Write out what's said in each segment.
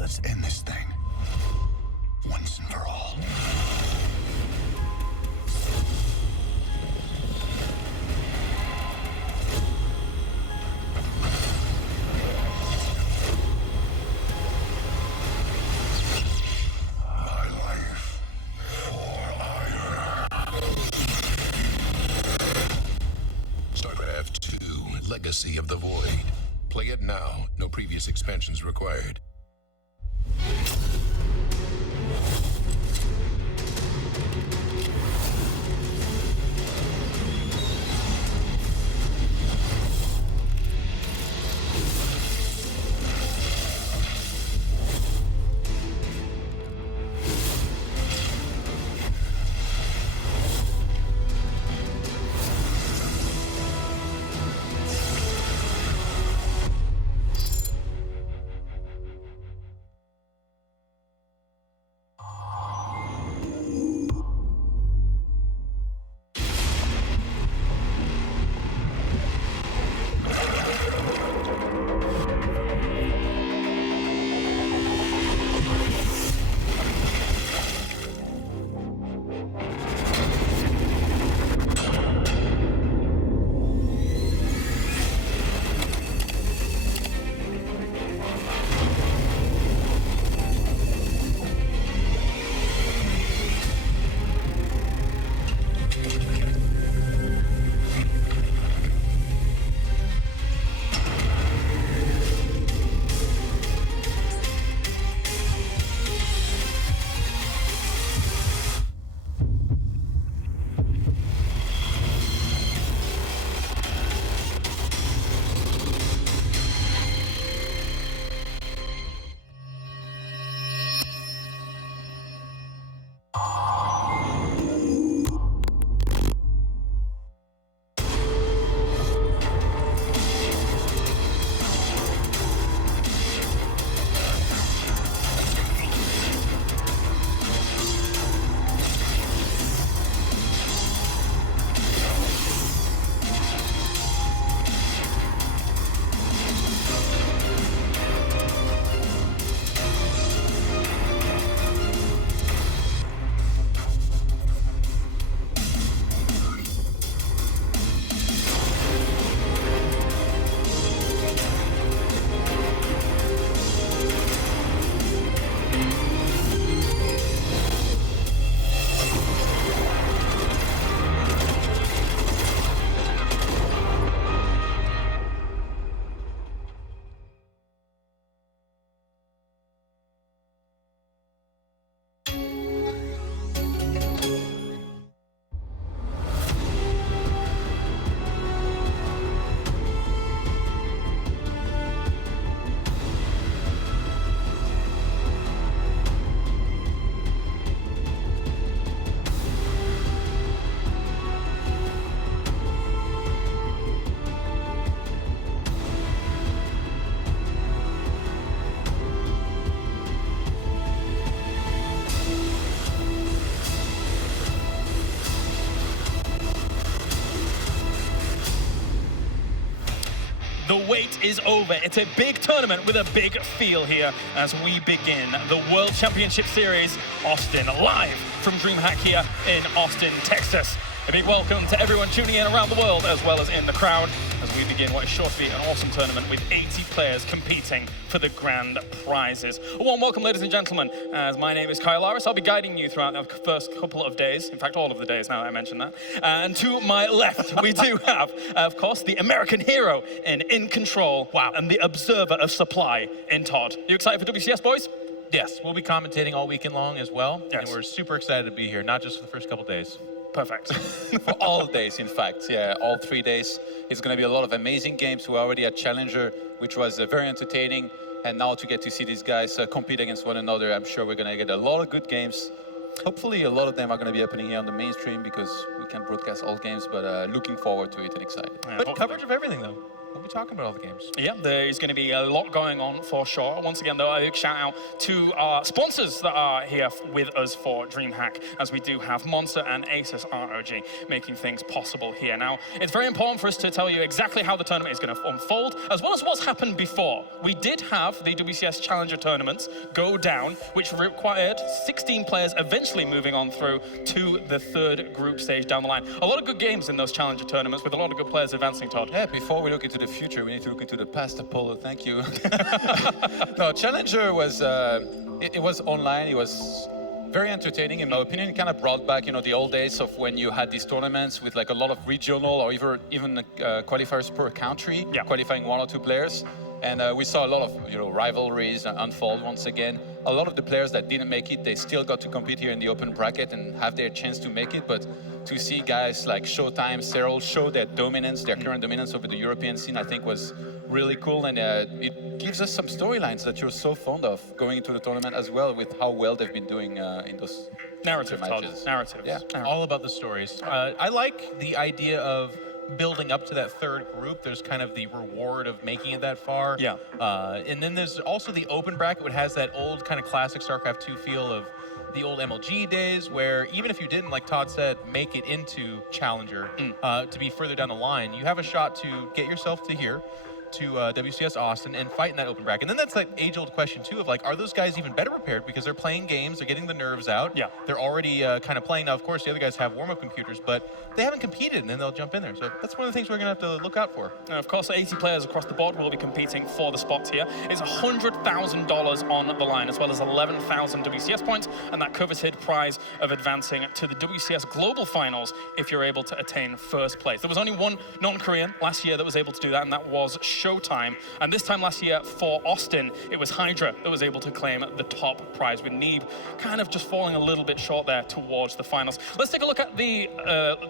Let's end this thing. Once and for all. My life for hire. StarCraft 2, Legacy of the Void. Play it now. No previous expansions required. The wait is over. It's a big tournament with a big feel here as we begin the World Championship Series Austin, live from DreamHack here in Austin, Texas. A big welcome to everyone tuning in around the world as well as in the crowd as we begin what is sure to be an awesome tournament with 80 players competing for the grand prizes. A warm welcome, ladies and gentlemen, as my name is Kyle Laris. I'll be guiding you throughout the first couple of days, in fact all of the days now that I mentioned that. And to my left, we do have, of course, the American hero in Control, wow, and the observer of supply in Todd. You excited for WCS, boys? Yes, we'll be commentating all weekend long as well, Yes. and we're super excited to be here, not just for the first couple days. Perfect. For all days, in fact, yeah, all 3 days. It's going to be a lot of amazing games. We're already at Challenger, which was very entertaining. And now to get to see these guys compete against one another, I'm sure we're going to get a lot of good games. Hopefully, a lot of them are going to be happening here on the mainstream because we can't broadcast all games, but looking forward to it and excited. Yeah, But hopefully. coverage of everything, though. we'll be talking about all the games. Yeah, there's going to be a lot going on for sure. Once again, though, a big shout out to our sponsors that are here with us for DreamHack, as we do have Monster and Asus ROG making things possible here. Now, it's very important for us to tell you exactly how the tournament is going to unfold, as well as what's happened before. We did have the WCS Challenger tournaments go down, which required 16 players eventually moving on through to the third group stage down the line. A lot of good games in those Challenger tournaments with a lot of good players advancing, Todd. Yeah, before we look into the future, we need to look into the past, Apollo. Thank you. No, Challenger was, it was online. It was very entertaining, in my opinion. It kind of brought back, the old days of when you had these tournaments with like a lot of regional or even qualifiers per country, qualifying 1 or 2 players. And we saw a lot of rivalries unfold once again. A lot of the players that didn't make it, they still got to compete here in the open bracket and have their chance to make it. But to see guys like Showtime, Serral show their dominance, their current dominance over the European scene, I think was really cool. And it gives us some storylines that you're so fond of going into the tournament as well, with how well they've been doing in those Narrative, Todd. matches. Narrative. Yeah. All about the stories. I like the idea of building up to that third group. There's kind of the reward of making it that far. Yeah. And then there's also the open bracket, which has that old kind of classic StarCraft 2 feel of the old MLG days, where even if you didn't, like Todd said, make it into Challenger to be further down the line, you have a shot to get yourself to here, to WCS Austin, and fight in that open bracket. And then that's that age-old question too of like, are those guys even better prepared because they're playing games, they're getting the nerves out, they're already kind of playing. Now, of course, the other guys have warm-up computers, but they haven't competed, and then they'll jump in there. So that's one of the things we're gonna have to look out for. And of course, 80 players across the board will be competing for the spots here. It's $100,000 on the line, as well as 11,000 WCS points, and that coveted prize of advancing to the WCS Global Finals if you're able to attain first place. There was only one non-Korean last year that was able to do that, and that was Showtime. And this time last year for Austin, it was Hydra that was able to claim the top prize, with Neeb kind of just falling a little bit short there towards the finals. Let's take a look at the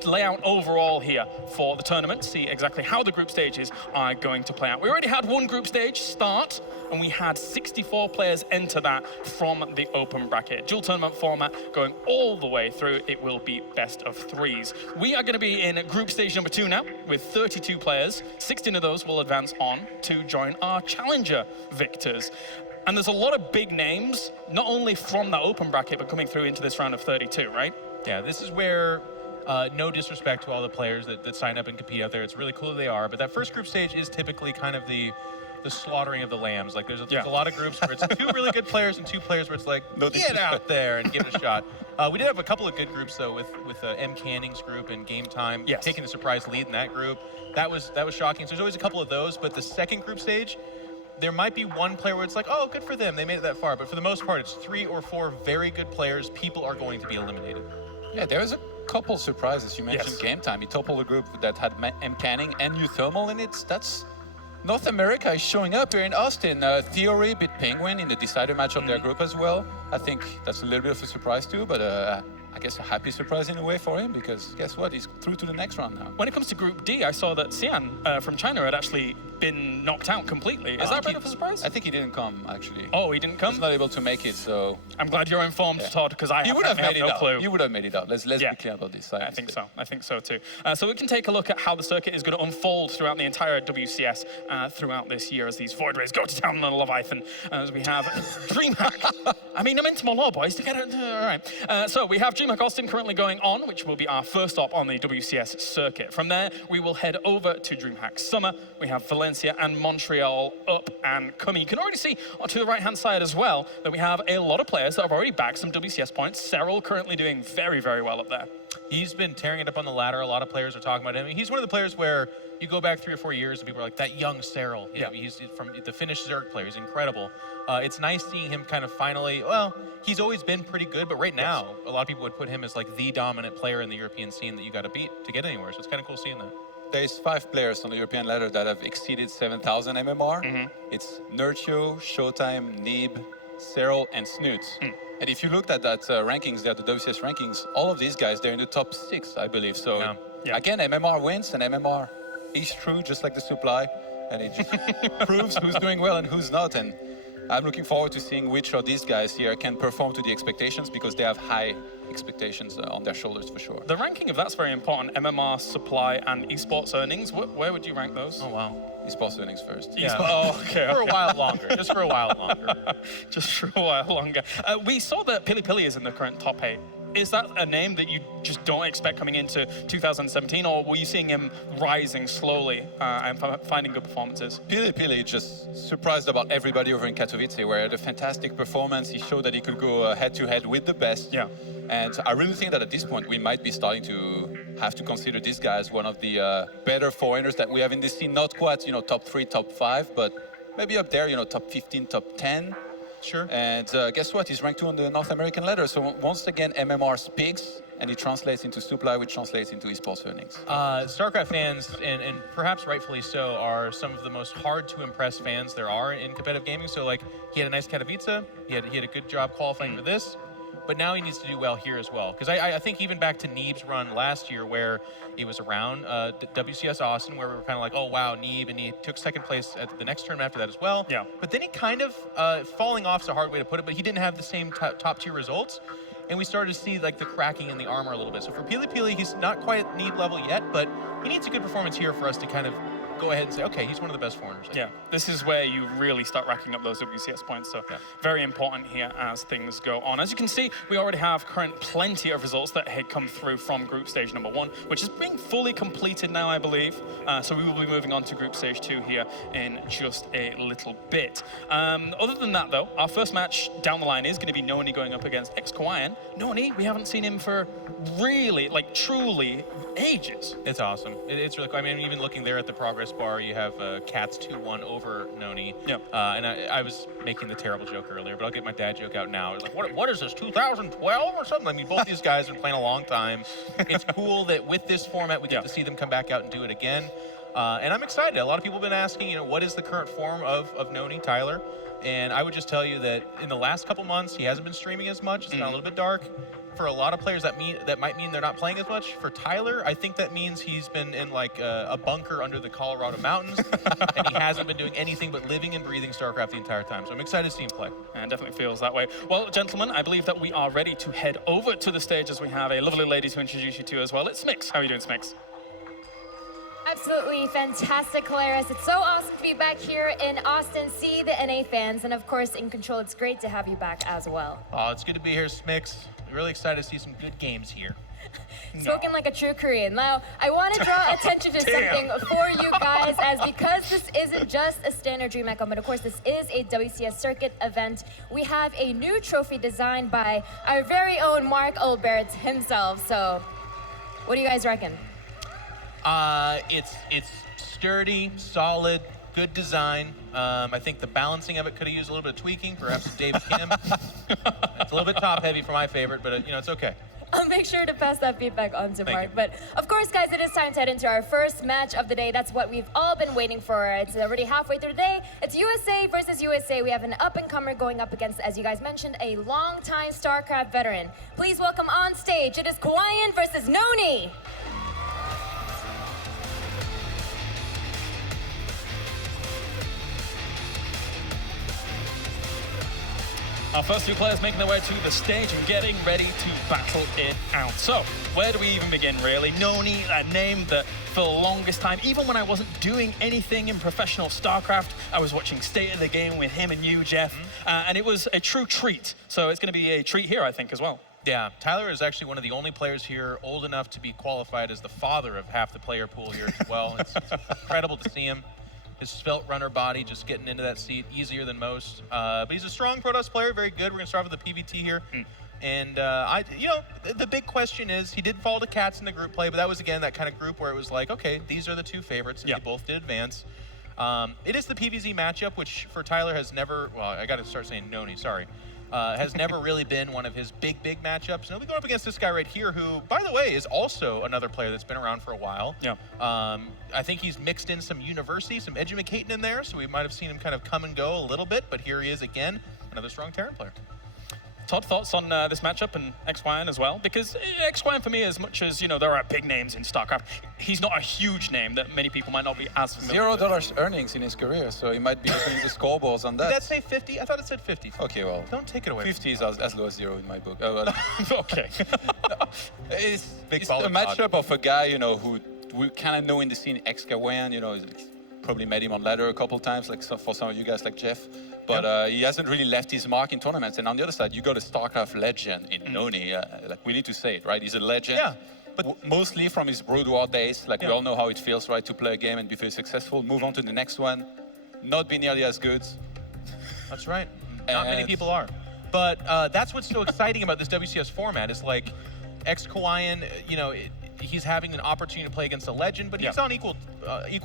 layout overall here for the tournament, see exactly how the group stages are going to play out. We already had one group stage start, and we had 64 players enter that from the open bracket. Dual tournament format going all the way through. It will be best of 3s. We are going to be in group stage number 2 now with 32 players. 16 of those will advance on to join our Challenger victors. And there's a lot of big names, not only from the open bracket, but coming through into this round of 32, right? Yeah, this is where, no disrespect to all the players that sign up and compete out there. It's really cool that they are, but that first group stage is typically kind of the slaughtering of the lambs. Like there's a lot of groups where it's 2 really good players and 2 players where it's like, get out there and give it a shot. We did have a couple of good groups though, with M. Canning's group and Game Time taking the surprise lead in that group. That was shocking. So there's always a couple of those, but the second group stage, there might be one player where it's like, oh, good for them, they made it that far. But for the most part, it's 3 or 4 very good players. People are going to be eliminated. Yeah, there's a couple surprises. You mentioned Game Time. He toppled a group that had M. Canning and New Thermal in it. That's North America is showing up here in Austin. Theory beat Penguin in the decider match of their group as well. I think that's a little bit of a surprise too, but I guess a happy surprise in a way for him, because guess what? He's through to the next round now. When it comes to Group D, I saw that Xian from China had actually been knocked out completely. Is that a bit of a surprise? I think he didn't come, actually. Oh, he didn't come? He's not able to make it, so... I'm glad you're informed, Todd, because I would have have no clue. You would have made it out. Let's be clear about this. I think so. I think so too. So we can take a look at how the circuit is going to unfold throughout the entire WCS throughout this year as these Void Rays go to town on Leviathan. As we have DreamHack. I mean, I'm into my law, boys. To get it. All right. So we have DreamHack Austin currently going on, which will be our first stop on the WCS circuit. From there, we will head over to DreamHack Summer. We have Valencia and Montreal up and coming. You can already see to the right-hand side as well that we have a lot of players that have already bagged some WCS points. Serral currently doing very, very well up there. He's been tearing it up on the ladder. A lot of players are talking about him. He's one of the players where you go back 3 or 4 years and people are like, that young Serral. You know, he's from the Finnish Zerg player. He's incredible. It's nice seeing him kind of finally, well, he's always been pretty good, but right now, a lot of people would put him as like the dominant player in the European scene that you got to beat to get anywhere. So it's kind of cool seeing that. There's 5 players on the European ladder that have exceeded 7,000 MMR. It's Nurtio, Showtime, Neeb, Serral, and Snoots. And if you looked at that rankings there, the WCS rankings, all of these guys, they're in the top 6, I believe. So again, MMR wins, and MMR is true, just like the supply. And it just proves who's doing well and who's not. And I'm looking forward to seeing which of these guys here can perform to the expectations, because they have high expectations on their shoulders for sure. The ranking of that's very important. MMR supply and esports earnings. Where would you rank those? Oh, wow. Esports earnings first. Yeah. Oh, okay. For a while longer. Just for a while longer. Just for a while longer. We saw that Pili Pili is in the current top 8. Is that a name that you just don't expect coming into 2017, or were you seeing him rising slowly and finding good performances? Pili Pili just surprised about everybody over in Katowice, where he had a fantastic performance. He showed that he could go head-to-head with the best. Yeah. And I really think that at this point, we might be starting to have to consider this guy as one of the better foreigners that we have in this scene. Not quite, top 3, top 5, but maybe up there, top 15, top 10. Sure. And guess what? He's ranked 2 on the North American ladder. So once again, MMR speaks, and it translates into supply, which translates into esports earnings. StarCraft fans, and perhaps rightfully so, are some of the most hard to impress fans there are in competitive gaming. So like, he had a nice Katowice, he had a good job qualifying for this, but now he needs to do well here as well. Because I think even back to Neeb's run last year, where he was around WCS Austin, where we were kind of like, oh wow, Neeb, and he took second place at the next tournament after that as well. Yeah. But then he kind of, falling off is a hard way to put it, but he didn't have the same top tier results. And we started to see like the cracking in the armor a little bit. So for Pili Pili, he's not quite at Neeb level yet, but he needs a good performance here for us to kind of go ahead and say, okay, he's one of the best foreigners. Yeah, this is where you really start racking up those WCS points, so very important here as things go on. As you can see, we already have plenty of results that had come through from group stage number 1, which is being fully completed now, I believe. So we will be moving on to group stage 2 here in just a little bit. Other than that, though, our first match down the line is going to be Noni going up against ex-Kawaiian. Noni, we haven't seen him for really, truly ages. It's awesome. It's really cool. I mean, even looking there at the progress bar, you have Cats 2-1 over Noni. Yep. And I was making the terrible joke earlier, but I'll get my dad joke out now. Like, what is this, 2012 or something? I mean, both these guys have been playing a long time. It's cool that with this format, we get to see them come back out and do it again. And I'm excited. A lot of people have been asking, what is the current form of Noni, Tyler? And I would just tell you that in the last couple months, he hasn't been streaming as much. It's gotten a little bit dark. For a lot of players, that might mean they're not playing as much. For Tyler, I think that means he's been in like a bunker under the Colorado mountains, and he hasn't been doing anything but living and breathing StarCraft the entire time. So I'm excited to see him play. And definitely feels that way. Well, gentlemen, I believe that we are ready to head over to the stage, as we have a lovely lady to introduce you to as well. It's Smix. How are you doing, Smix? Absolutely fantastic, Hilarious. It's so awesome to be back here in Austin, see the NA fans, and of course, in Control, it's great to have you back as well. Oh, it's good to be here, Smix. Really excited to see some good games here. Spoken like a true Korean. Now, I want to draw attention to something for you guys, as because this isn't just a standard DreamHack, but of course this is a WCS circuit event, we have a new trophy designed by our very own Mark Olbert himself. So, what do you guys reckon? It's sturdy, solid, good design. I think the balancing of it could have used a little bit of tweaking, perhaps David Kim. It's a little bit top heavy for my favorite, but it's okay. I'll make sure to pass that feedback on to Thank Mark. you. But of course, guys, it is time to head into our first match of the day. That's what we've all been waiting for. It's already halfway through the day. It's USA versus USA. We have an up-and-comer going up against, as you guys mentioned, a long-time StarCraft veteran. Please welcome on stage, it is Kawaiian versus Noni. Our first two players making their way to the stage and getting ready to battle it out. So, where do we even begin, really? Noni, a name that for the longest time, even when I wasn't doing anything in professional StarCraft, I was watching State of the Game with him and you, Jeff, and it was a true treat. So it's going to be a treat here, I think, as well. Yeah, Tyler is actually one of the only players here old enough to be qualified as the father of half the player pool here as well. It's incredible to see him. His svelte runner body just getting into that seat easier than most. But he's a strong Protoss player, very good. We're gonna start with the PVT here. And the big question is, he did fall to Cats in the group play, but that was again that kind of group where it was like, okay, these are the two favorites, and they both did advance. It is the PVZ matchup, which for Tyler has never, well, I gotta start saying Noni, sorry. Has never really been one of his big matchups. And he'll be going up against this guy right here, who, by the way, is also another player that's been around for a while. Yeah. I think he's mixed in some university, some educating in there, so we might have seen him kind of come and go a little bit, but here he is again, another strong Terran player. Todd, thoughts on this matchup and XYN as well? Because XYN for me, as much as, you know, there are big names in StarCraft, he's not a huge name that many people might not be as familiar with. $0 earnings in his career, so he might be opening the scoreboards on that. Did that say 50? I thought it said 50. Okay, well, Don't take it away. 50 is as low as 0 in my book. Oh, well. Okay. It's Big a baller matchup of a guy, you know, who we kind of know in the scene, XYN, you know, probably met him on ladder a couple times, like for some of you guys like Jeff. But he hasn't really left his mark in tournaments. And on the other side, you got a StarCraft legend in Noni. Like, we need to say it, right? He's a legend. Yeah. But mostly from his Brood War days. Like, we all know how it feels, right, to play a game and be very successful, move on to the next one, not be nearly as good. That's right. Not many people are. But that's what's so exciting about this WCS format is like XYN, you know, he's having an opportunity to play against a legend, but he's on equal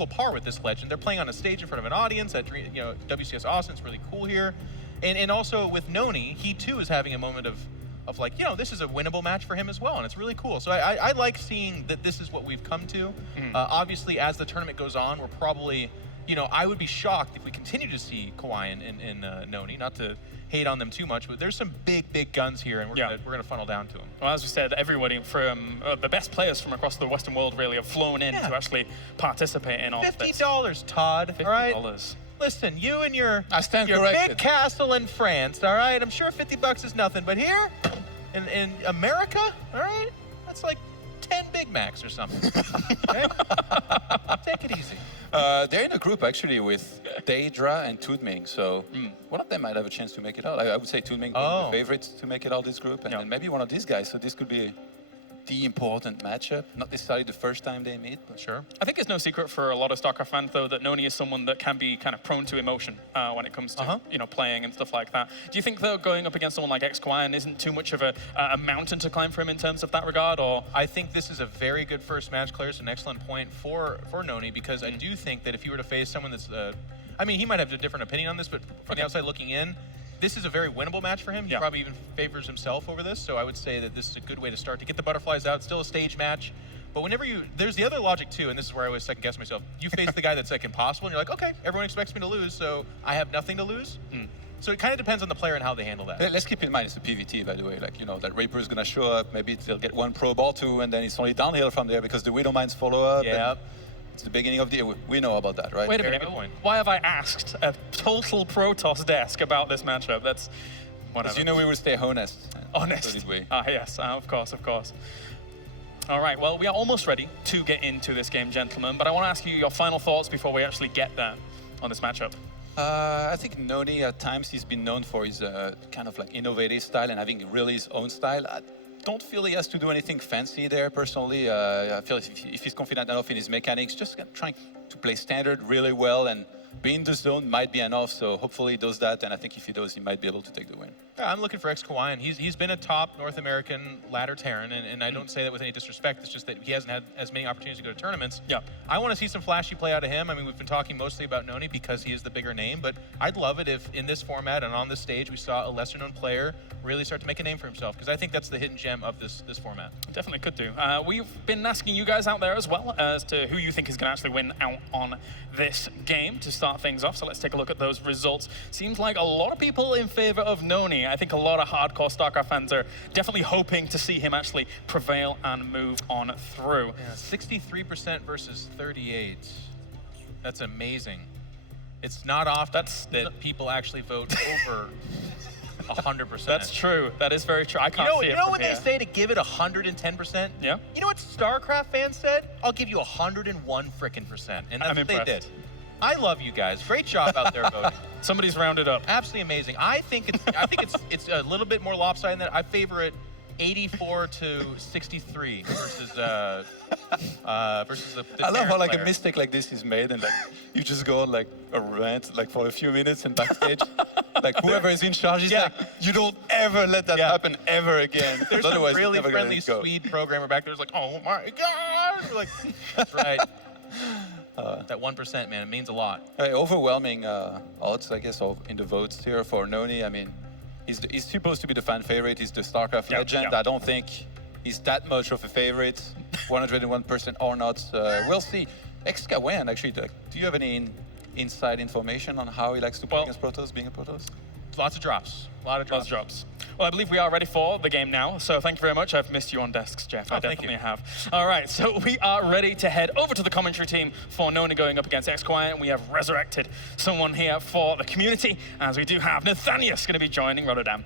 par with this legend. They're playing on a stage in front of an audience at, you know, WCS Austin. It's really cool here. And also with Noni, he too is having a moment of like, you know, this is a winnable match for him as well, and it's really cool. So I like seeing that this is what we've come to. Obviously, as the tournament goes on, we're probably, you know, I would be shocked if we continue to see Kawhi in Noni, not to hate on them too much, but there's some big guns here, and we're gonna funnel down to them. Well, as we said, everybody from the best players from across the Western world really have flown in to actually participate in all of this. $50, Todd. All right. $50. Listen, you and your stand big corrected. castle in France. All right. I'm sure $50 is nothing, but here in America, all right, that's like 10 Big Macs or something. Okay? Take it easy. They're in a group actually with Daedra and Tudming, so one of them might have a chance to make it out. I would say Tudming being the favorites to make it out this group, and then maybe one of these guys. So this could be the important matchup. Not necessarily the first time they meet, but sure. I think it's no secret for a lot of StarCraft fans, though, that Noni is someone that can be kind of prone to emotion when it comes to you know, playing and stuff like that. Do you think that going up against someone like XYN isn't too much of a mountain to climb for him in terms of that regard? Or I think this is a very good first match, Claire. It's an excellent point for Noni, because I do think that if you were to face someone that's, I mean, he might have a different opinion on this, but from the outside looking in, this is a very winnable match for him. He probably even favors himself over this, so I would say that this is a good way to start, to get the butterflies out. Still a stage match, but whenever there's the other logic too, and this is where I always second guess myself. You face the guy that's like impossible, and you're like, okay, everyone expects me to lose, so I have nothing to lose. So it kind of depends on the player and how they handle that. Let's keep in mind it's a PVT, by the way. Like, you know, that Reaper is gonna show up. Maybe they'll get one probe or two, and then it's only downhill from there because the Widow Mines follow up. Yeah. It's the beginning of the year. We know about that, right? wait a minute, why have I asked a total Protoss desk about this matchup? That's whatever. Because you know we will stay honest. Honest. So did we. Yes, of course. All right, well, we are almost ready to get into this game, gentlemen, but I want to ask you your final thoughts before we actually get there on this matchup. I think Noni, at times, he's been known for his kind of like innovative style and having really his own style. I don't feel he has to do anything fancy there, personally. I feel if he's confident enough in his mechanics, just trying to play standard really well and be in the zone might be enough. So hopefully he does that, and I think if he does, he might be able to take the win. Yeah, I'm looking for XYN. He's been a top North American ladder Terran, and I don't say that with any disrespect. It's just that he hasn't had as many opportunities to go to tournaments. Yeah. I want to see some flashy play out of him. I mean, we've been talking mostly about Noni because he is the bigger name, but I'd love it if in this format and on this stage we saw a lesser-known player really start to make a name for himself, because I think that's the hidden gem of this format. Definitely could do. We've been asking you guys out there as well as to who you think is going to actually win out on this game to start things off. So let's take a look at those results. Seems like a lot of people in favor of Noni. I think a lot of hardcore StarCraft fans are definitely hoping to see him actually prevail and move on through. Yeah, 63% versus 38. That's amazing. It's not often that people actually vote over 100%. That's true. That is very true. I can't see it. You know from when here. they say to give it 110%? Yeah. You know what StarCraft fans said? I'll give you 101 frickin' percent. And that's I'm what they impressed. did. I love you guys. Great job out there voting. Somebody's rounded up. Absolutely amazing. I think it's a little bit more lopsided than that. I favor it 84 to 63 versus the I love how like player. a mistake like this is made and like you just go on like a rant like for a few minutes and backstage like whoever is in charge is like, you don't ever let that happen ever again. There's Otherwise, some really it's never gonna friendly go. Swede programmer back there who's like, oh my God. We're like, that's right. That 1%, man, it means a lot. Overwhelming odds, I guess, in the votes here for Noni. I mean, he's supposed to be the fan favorite. He's the StarCraft legend. I don't think he's that much of a favorite, 101% or not. We'll see. XYN, actually, do you have any inside information on how he likes to play against Protoss, being a Protoss? Lots of drops. A lot of drops. Well, I believe we are ready for the game now, so thank you very much. I've missed you on desks, Jeff. I definitely have. All right, so we are ready to head over to the commentary team for Noni going up against XQuiet, and we have resurrected someone here for the community, as we do have Nathanius going to be joining Rotterdam.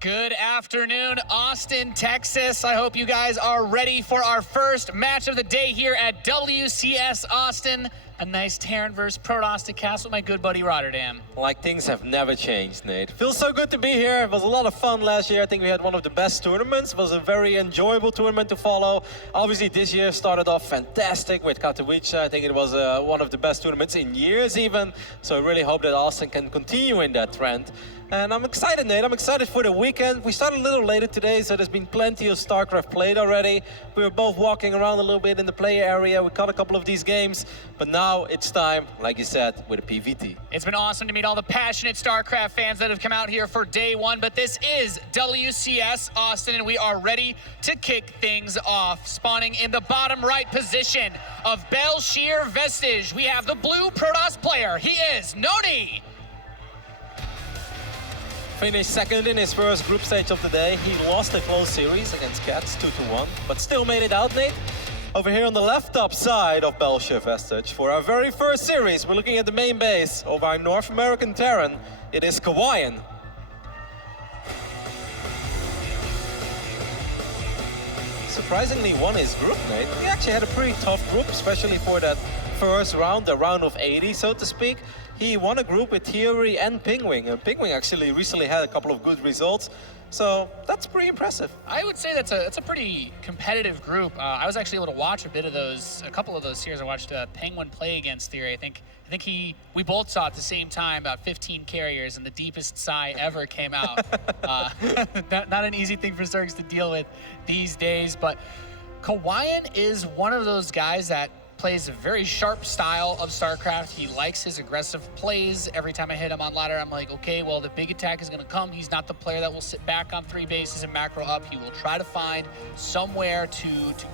Good afternoon, Austin, Texas. I hope you guys are ready for our first match of the day here at WCS Austin. A nice Terran versus Protoss to cast with my good buddy Rotterdam. Like things have never changed, Nate. Feels so good to be here. It was a lot of fun last year. I think we had one of the best tournaments. It was a very enjoyable tournament to follow. Obviously, this year started off fantastic with Katowice. I think it was one of the best tournaments in years even. So I really hope that Austin can continue in that trend. And I'm excited, Nate. I'm excited for the weekend. We started a little later today, so there's been plenty of StarCraft played already. We were both walking around a little bit in the player area. We caught a couple of these games, but now it's time, like you said, with a PVT. It's been awesome to meet all the passionate StarCraft fans that have come out here for day one, but this is WCS Austin, and we are ready to kick things off. Spawning in the bottom right position of Belshir Vestige, we have the blue Protoss player. He is Noni. Finished second in his first group stage of the day. He lost a close series against Cats 2-1, but still made it out, Nate. Over here on the left top side of Belshir Vestige, for our very first series, we're looking at the main base of our North American Terran. It is Kawaiian. Surprisingly won his group, Nate. He actually had a pretty tough group, especially for that first round, the round of 80, so to speak. He won a group with Theory and Pingwing. And Pingwing actually recently had a couple of good results. So that's pretty impressive. I would say that's a pretty competitive group. I was actually able to watch a couple of those series. I watched Penguin play against Theory. I think we both saw at the same time about 15 carriers, and the deepest sigh ever came out. Not an easy thing for Zergs to deal with these days, but Kawaiian is one of those guys that plays a very sharp style of StarCraft. He likes his aggressive plays. Every time I hit him on ladder, I'm like, okay, well, the big attack is going to come. He's not the player that will sit back on 3 bases and macro up. He will try to find somewhere to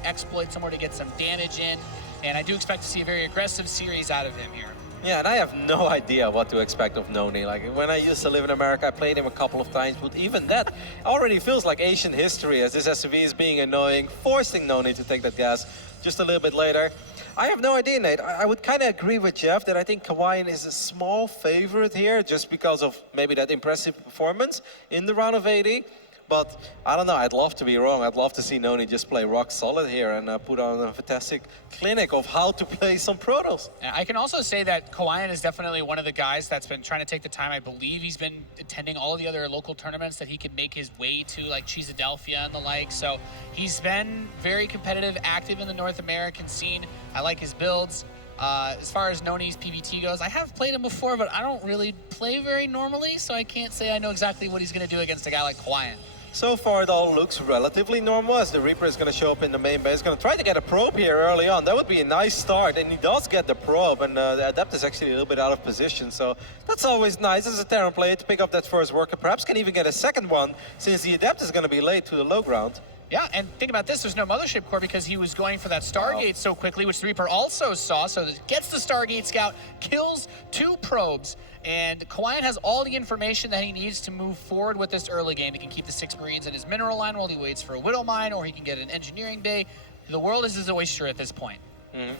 exploit, somewhere to get some damage in. And I do expect to see a very aggressive series out of him here. Yeah, and I have no idea what to expect of Noni. Like, when I used to live in America, I played him a couple of times, but even that already feels like ancient history, as this SUV is being annoying, forcing Noni to take that gas just a little bit later. I have no idea, Nate. I would kind of agree with Jeff that I think Kawaiian is a small favorite here just because of maybe that impressive performance in the round of 80. But I don't know, I'd love to be wrong. I'd love to see Noni just play rock solid here and put on a fantastic clinic of how to play some Protoss. I can also say that Kawaiian is definitely one of the guys that's been trying to take the time. I believe he's been attending all the other local tournaments that he could make his way to, like Cheesadelphia and the like. So he's been very competitive, active in the North American scene. I like his builds. As far as Noni's PvT goes, I have played him before, but I don't really play very normally, so I can't say I know exactly what he's going to do against a guy like Kawaiian. So far, it all looks relatively normal, as the Reaper is going to show up in the main base. He's going to try to get a probe here early on. That would be a nice start, and he does get the probe, and the Adept is actually a little bit out of position, so that's always nice as a Terran player to pick up that first worker. Perhaps can even get a second one, since the Adept is going to be late to the low ground. Yeah, and think about this, there's no Mothership Core because he was going for that Stargate so quickly, which the Reaper also saw, so it gets the Stargate Scout, kills 2 probes, and Kawaiian has all the information that he needs to move forward with this early game. He can keep the 6 Marines in his mineral line while he waits for a Widow Mine, or he can get an engineering bay. The world is his oyster at this point.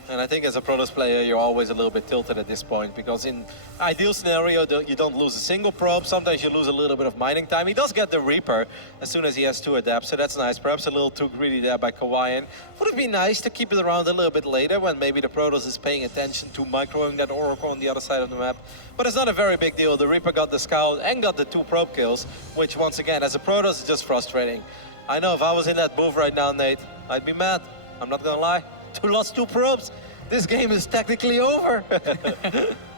And I think as a Protoss player, you're always a little bit tilted at this point, because in ideal scenario, you don't lose a single probe. Sometimes you lose a little bit of mining time. He does get the Reaper as soon as he has 2 adapts, so that's nice. Perhaps a little too greedy there by Kawaiian. Would it be nice to keep it around a little bit later when maybe the Protoss is paying attention to microing that Oracle on the other side of the map? But it's not a very big deal. The Reaper got the Scout and got the 2 probe kills, which once again, as a Protoss, is just frustrating. I know if I was in that booth right now, Nate, I'd be mad. I'm not gonna lie. Lost 2 probes. This game is technically over.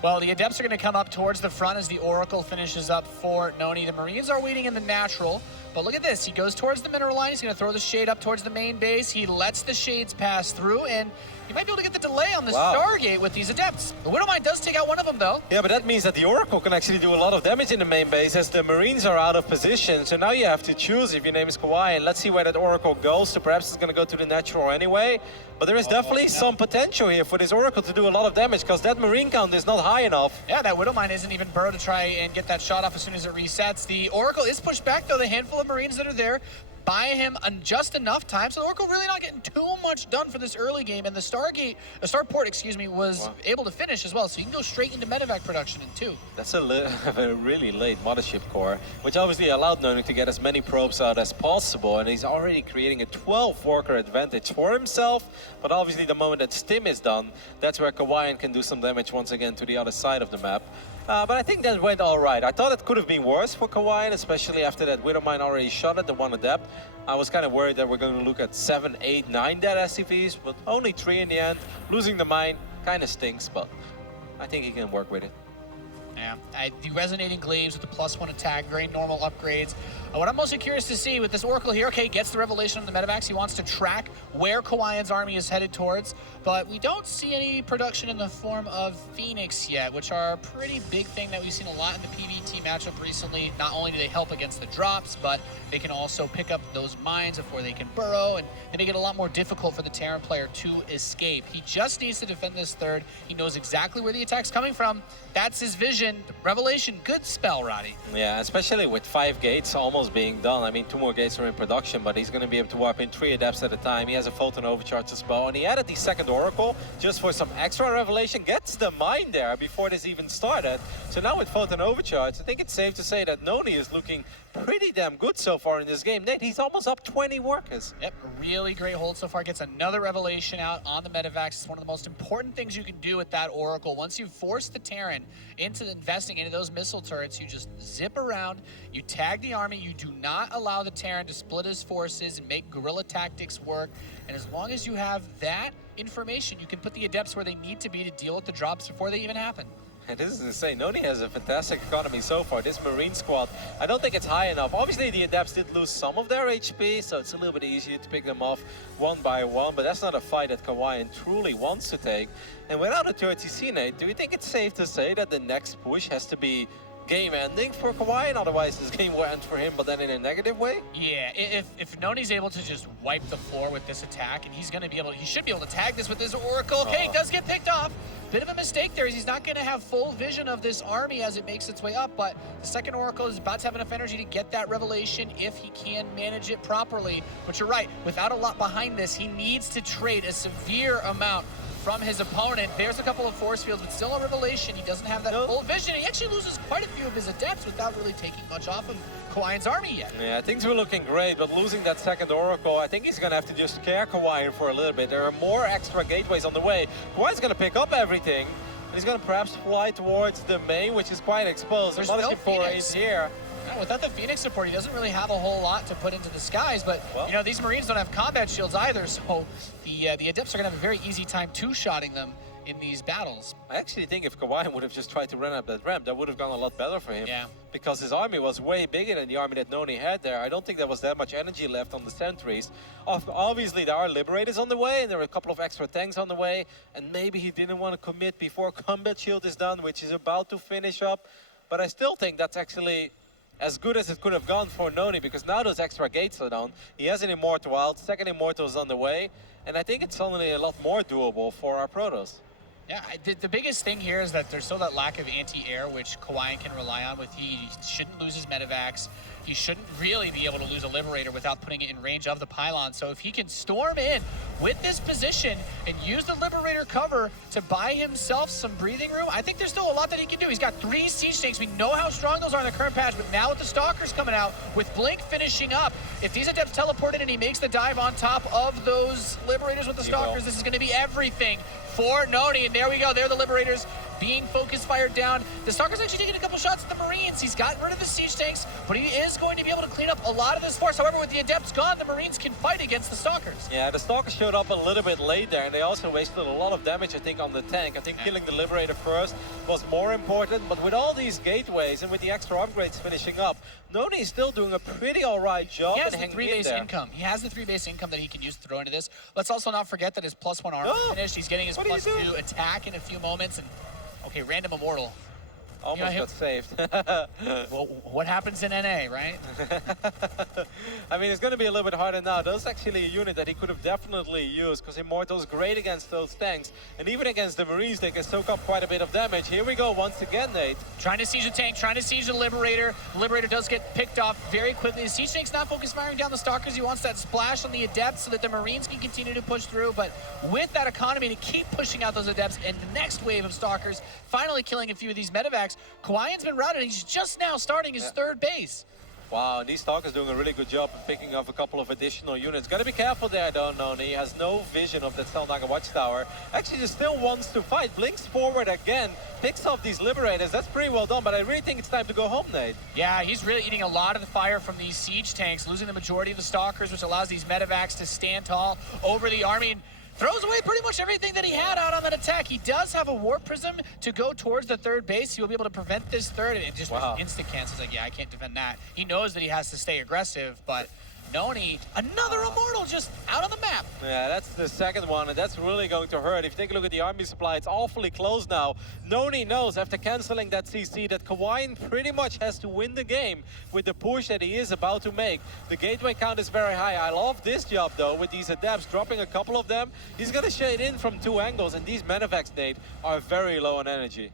Well, the Adepts are going to come up towards the front as the Oracle finishes up for Noni. The Marines are waiting in the natural, But look at this. He goes towards the mineral line. He's going to throw the shade up towards the main base. He lets the shades pass through, and he might be able to get the delay on the Stargate with these Adepts. The Widowmine does take out one of them, though. Yeah, but that means that the Oracle can actually do a lot of damage in the main base as the Marines are out of position. So now you have to choose if your name is Kawhi, and let's see where that Oracle goes. So perhaps it's going to go to the natural anyway. But there is definitely some potential here for this Oracle to do a lot of damage because that Marine count is not high enough. Yeah, that Widowmine isn't even burrowed to try and get that shot off as soon as it resets. The Oracle is pushed back, though. The handful of Marines that are there buy him just enough time. So the Oracle really not getting too much done for this early game. And the Starport, excuse me, was able to finish as well. So you can go straight into medevac production in 2. That's a really late mothership core, which obviously allowed Noni to get as many probes out as possible. And he's already creating a 12-worker advantage for himself. But obviously the moment that Stim is done, that's where Kawaiian can do some damage once again to the other side of the map. But I think that went all right. I thought it could have been worse for Kawaiian, especially after that Widowmine already shot at the one Adept. I was kind of worried that we're going to look at 7, 8, 9 dead SCVs, but only 3 in the end. Losing the mine kind of stinks, but I think he can work with it. Yeah, the Resonating Glaives with the +1 attack, very normal upgrades. What I'm mostly curious to see with this Oracle here, okay, gets the Revelation on the medevacs. He wants to track where Kawaiian's army is headed towards, but we don't see any production in the form of Phoenix yet, which are a pretty big thing that we've seen a lot in the PvT matchup recently. Not only do they help against the drops, but they can also pick up those mines before they can burrow, and they make it a lot more difficult for the Terran player to escape. He just needs to defend this third. He knows exactly where the attack's coming from. That's his vision. Revelation, good spell, Roddy. Yeah, especially with 5 gates almost being done. I mean, 2 more gates are in production, but he's going to be able to warp in 3 Adepts at a time. He has a Photon Overcharge as well, and he added the second Oracle just for some extra Revelation. Gets the mine there before this even started. So now with Photon Overcharge, I think it's safe to say that Noni is looking pretty damn good so far in this game. Nate, he's almost up 20 workers. Yep, really great hold so far. Gets another Revelation out on the medevacs. It's one of the most important things you can do with that Oracle. Once you force the Terran into investing into those missile turrets, you just zip around, you tag the army, you do not allow the Terran to split his forces and make guerrilla tactics work. And as long as you have that information, you can put the Adepts where they need to be to deal with the drops before they even happen. And this is insane. Noni has a fantastic economy so far. This Marine squad, I don't think it's high enough. Obviously, the Adepts did lose some of their HP, so it's a little bit easier to pick them off one by one, but that's not a fight that Kawaiian truly wants to take. And without a 30C, Nate, do you think it's safe to say that the next push has to be game ending for Kawaiian? Otherwise, this game will end for him, but then in a negative way? Yeah, if Noni's able to just wipe the floor with this attack, and he should be able to tag this with his Oracle. Okay, it does get picked off. Bit of a mistake there. He's not going to have full vision of this army as it makes its way up, but the second Oracle is about to have enough energy to get that Revelation if he can manage it properly. But you're right, without a lot behind this, he needs to trade a severe amount from his opponent. There's a couple of force fields, but still a Revelation. He doesn't have that full vision. He actually loses quite a few of his Adepts without really taking much off of Kawaiian's army yet. Yeah, things were looking great, but losing that second Oracle, I think he's going to have to just scare Kawaiian for a little bit. There are more extra gateways on the way. Kawaiian's going to pick up everything, and he's going to perhaps fly towards the main, which is quite exposed. There's the no Mothership Core Phoenix is here. Yeah, without the Phoenix support, he doesn't really have a whole lot to put into the skies, but you know, these Marines don't have combat shields either, so the Adepts are going to have a very easy time two-shotting them in these battles. I actually think if Kawaiian would have just tried to run up that ramp, that would have gone a lot better for him. Yeah. Because his army was way bigger than the army that Noni had there. I don't think there was that much energy left on the sentries. Obviously, there are Liberators on the way, and there are a couple of extra tanks on the way, and maybe he didn't want to commit before combat shield is done, which is about to finish up. But I still think that's actually as good as it could have gone for Noni, because now those extra gates are down. He has an Immortal out, second Immortal is on the way, and I think it's suddenly a lot more doable for our Protoss. Yeah, the biggest thing here is that there's still that lack of anti-air, which Kawaiian can rely on. He shouldn't lose his medevacs. He shouldn't really be able to lose a Liberator without putting it in range of the pylon. So if he can storm in with this position and use the Liberator cover to buy himself some breathing room, I think there's still a lot that he can do. He's got 3 siege tanks. We know how strong those are in the current patch, but now with the Stalkers coming out, with Blink finishing up, if these Adepts teleport in and he makes the dive on top of those Liberators with the Stalkers, this is going to be everything for Noni. And there we go. There are the Liberators being focus fired down. The Stalker's actually taking a couple shots at the Marines. He's gotten rid of the siege tanks, but he is going to be able to clean up a lot of this force. However, with the Adepts gone, the Marines can fight against the Stalkers. Yeah, the Stalkers showed up a little bit late there, and they also wasted a lot of damage, I think, on the tank. I think killing the Liberator first was more important, but with all these gateways and with the extra upgrades finishing up, Noni is still doing a pretty alright job. He has and the hanging in 3 base there. income. He has the 3 base income that he can use to throw into this. Let's also not forget that his +1 armor finished. He's getting his What are you +2 doing? attack in a few moments. And okay, random immortal. Almost got saved. Well, what happens in NA, right? I mean, it's going to be a little bit harder now. That's actually a unit that he could have definitely used, because Immortal's great against those tanks. And even against the Marines, they can soak up quite a bit of damage. Here we go once again, Nate. Trying to siege a tank, trying to siege the Liberator. The Liberator does get picked off very quickly. The siege tank's not focus firing down the Stalkers. He wants that splash on the Adepts so that the Marines can continue to push through. But with that economy to keep pushing out those Adepts and the next wave of Stalkers, finally killing a few of these medevacs, Kawaiian's been routed. He's just now starting his third base. Wow, and these Stalkers doing a really good job of picking off a couple of additional units. Got to be careful there, though, Noni. He has no vision of that Selnaga Watchtower. Actually, he still wants to fight. Blinks forward again, picks off these Liberators. That's pretty well done, but I really think it's time to go home, Nate. Yeah, he's really eating a lot of the fire from these siege tanks, losing the majority of the Stalkers, which allows these medevacs to stand tall over the army. And throws away pretty much everything that he had out on that attack. He does have a Warp Prism to go towards the third base. He will be able to prevent this third, and it just instant cancels. Like, yeah, I can't defend that. He knows that he has to stay aggressive, but Noni, another Immortal just out on the map. Yeah, that's the second one, and that's really going to hurt. If you take a look at the army supply, it's awfully close now. Noni knows after canceling that CC that Kawaiian pretty much has to win the game with the push that he is about to make. The gateway count is very high. I love this job, though, with these Adepts dropping a couple of them. He's going to shade in from 2 angles, and these medevacs, Nate, are very low on energy.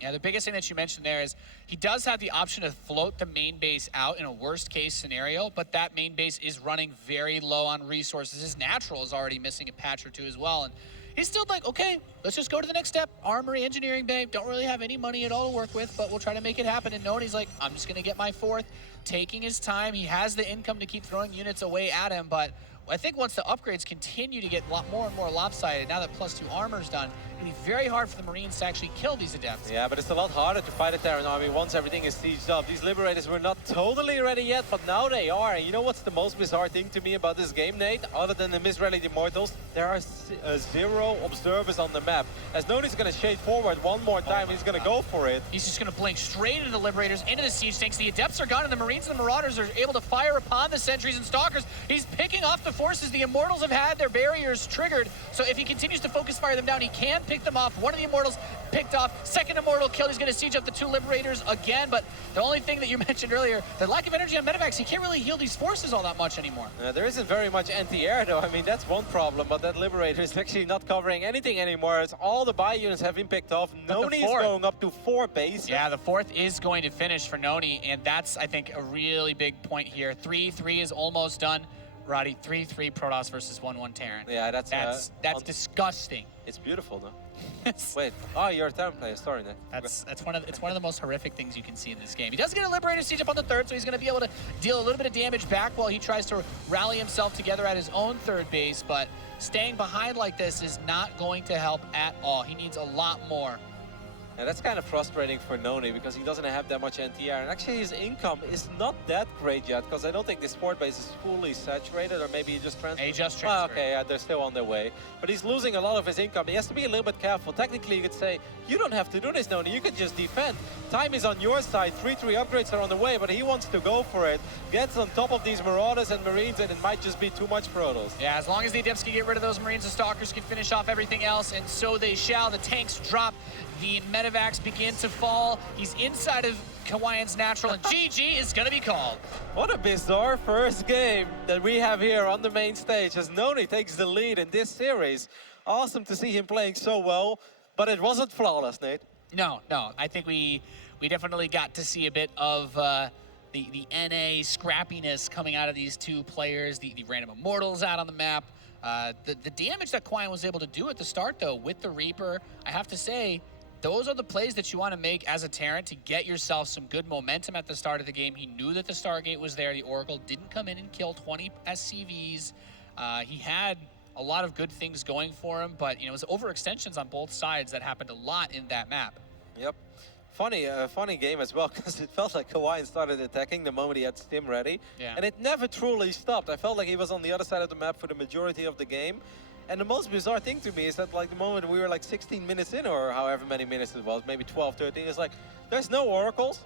Yeah, the biggest thing that you mentioned there is he does have the option to float the main base out in a worst case scenario, but that main base is running very low on resources. His natural is already missing a patch or two as well. And he's still like, okay, let's just go to the next step. Armory, engineering bay, don't really have any money at all to work with, but we'll try to make it happen. And Noni's like, I'm just going to get my 4th, taking his time. He has the income to keep throwing units away at him, but I think once the upgrades continue to get a lot more and more lopsided, now that +2 armor is done, it'll be very hard for the Marines to actually kill these Adepts. Yeah, but it's a lot harder to fight a Terran army once everything is sieged up. These Liberators were not totally ready yet, but now they are. And you know what's the most bizarre thing to me about this game, Nate? Other than the misrallied Immortals, there are 0 observers on the map. As Noni's going to shade forward one more time, he's going to go for it. He's just going to blink straight into the Liberators, into the siege tanks. The Adepts are gone, and the Marines and the Marauders are able to fire upon the Sentries and Stalkers. He's picking off the forces. The Immortals have had their barriers triggered, so if he continues to focus fire them down, he can pick them off. One of the Immortals picked off. Second Immortal killed. He's going to siege up the 2 Liberators again, but the only thing that you mentioned earlier, the lack of energy on medevacs, he can't really heal these forces all that much anymore. There isn't very much anti-air, though. I mean, that's one problem, but that Liberator is actually not covering anything anymore. It's all the buy units have been picked off. Noni is going up to 4 bases. Yeah, the 4th is going to finish for Noni, and that's, I think, a really big point here. 3-3 is almost done. Roddy, 3-3 Protoss versus 1-1 Terran. Yeah, that's disgusting. It's beautiful, no? Wait, oh, you're a Terran player. Sorry, Nate. It's one of the most horrific things you can see in this game. He does get a Liberator siege up on the 3rd, so he's going to be able to deal a little bit of damage back while he tries to rally himself together at his own 3rd base. But staying behind like this is not going to help at all. He needs a lot more. And that's kind of frustrating for Noni because he doesn't have that much NTR. And actually his income is not that great yet because I don't think this 4th base is fully saturated, or maybe he just transferred. He just transferred. Oh, okay, yeah, they're still on their way. But he's losing a lot of his income. He has to be a little bit careful. Technically, you could say, you don't have to do this, Noni. You could just defend. Time is on your side. 3-3 upgrades are on the way, but he wants to go for it. Gets on top of these Marauders and Marines, and it might just be too much Protoss. Yeah, as long as the Adepts can get rid of those Marines, the Stalkers can finish off everything else, and so they shall. The tanks drop. The medevacs begin to fall. He's inside of Kawaiian's natural, and GG is going to be called. What a bizarre first game that we have here on the main stage as Noni takes the lead in this series. Awesome to see him playing so well, but it wasn't flawless, Nate. No. I think we definitely got to see a bit of the NA scrappiness coming out of these 2 players, the random Immortals out on the map. The damage that Kawaiian was able to do at the start, though, with the Reaper, I have to say, those are the plays that you want to make as a Terran to get yourself some good momentum at the start of the game. He knew that the Stargate was there. The Oracle didn't come in and kill 20 SCVs. He had a lot of good things going for him, but you know, it was overextensions on both sides that happened a lot in that map. Yep. Funny game as well, because it felt like Hawaiian started attacking the moment he had Stim ready. Yeah. And it never truly stopped. I felt like he was on the other side of the map for the majority of the game. And the most bizarre thing to me is that like the moment we were like 16 minutes in, or however many minutes it was, maybe 12, 13, it's like, there's no oracles,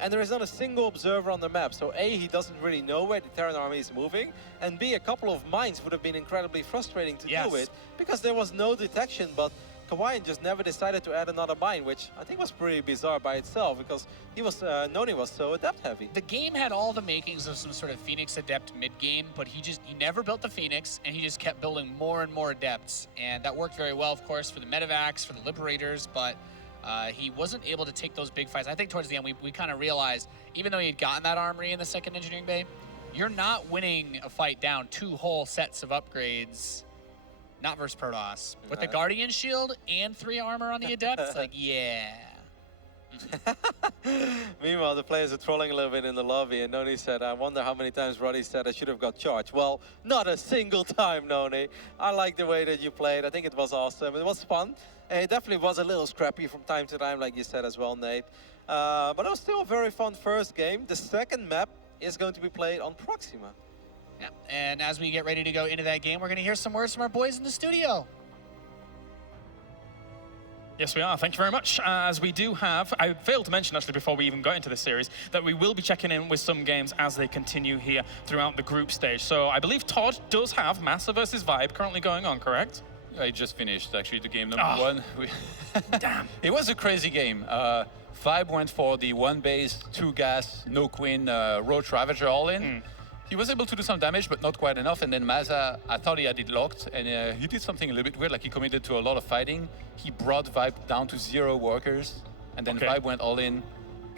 and there is not a single observer on the map. So A, he doesn't really know where the Terran army is moving, and B, a couple of mines would have been incredibly frustrating to deal with, because there was no detection, but Hawaiian just never decided to add another mine, which I think was pretty bizarre by itself, because he was Noni was so adept heavy. The game had all the makings of some sort of Phoenix adept mid-game, but he never built the Phoenix, and he just kept building more and more adepts. And that worked very well, of course, for the medevacs, for the liberators, but he wasn't able to take those big fights. I think towards the end, we kind of realized, even though he had gotten that armory in the second engineering bay, you're not winning a fight down 2 whole sets of upgrades. Not versus Protoss. With the Guardian Shield and 3 armor on the Adepts, like, yeah. Meanwhile, the players are trolling a little bit in the lobby, and Noni said, I wonder how many times Roddy said I should have got charged. Well, not a single time, Noni. I like the way that you played. I think it was awesome. It was fun. And it definitely was a little scrappy from time to time, like you said as well, Nate. But it was still a very fun first game. The second map is going to be played on Proxima. Yeah. And as we get ready to go into that game, we're going to hear some words from our boys in the studio. Yes, we are. Thank you very much. As we do have, I failed to mention actually before we even got into this series, that we will be checking in with some games as they continue here throughout the group stage. So I believe Todd does have Massa versus Vibe currently going on, correct? I just finished actually the game number 1. Damn. It was a crazy game. Vibe went for the 1 base, 2 gas, no queen, Roach Ravager all in. He was able to do some damage, but not quite enough. And then Maza, I thought he had it locked, and he did something a little bit weird, like he committed to a lot of fighting. He brought Vibe down to 0 workers, and then Vibe went all in,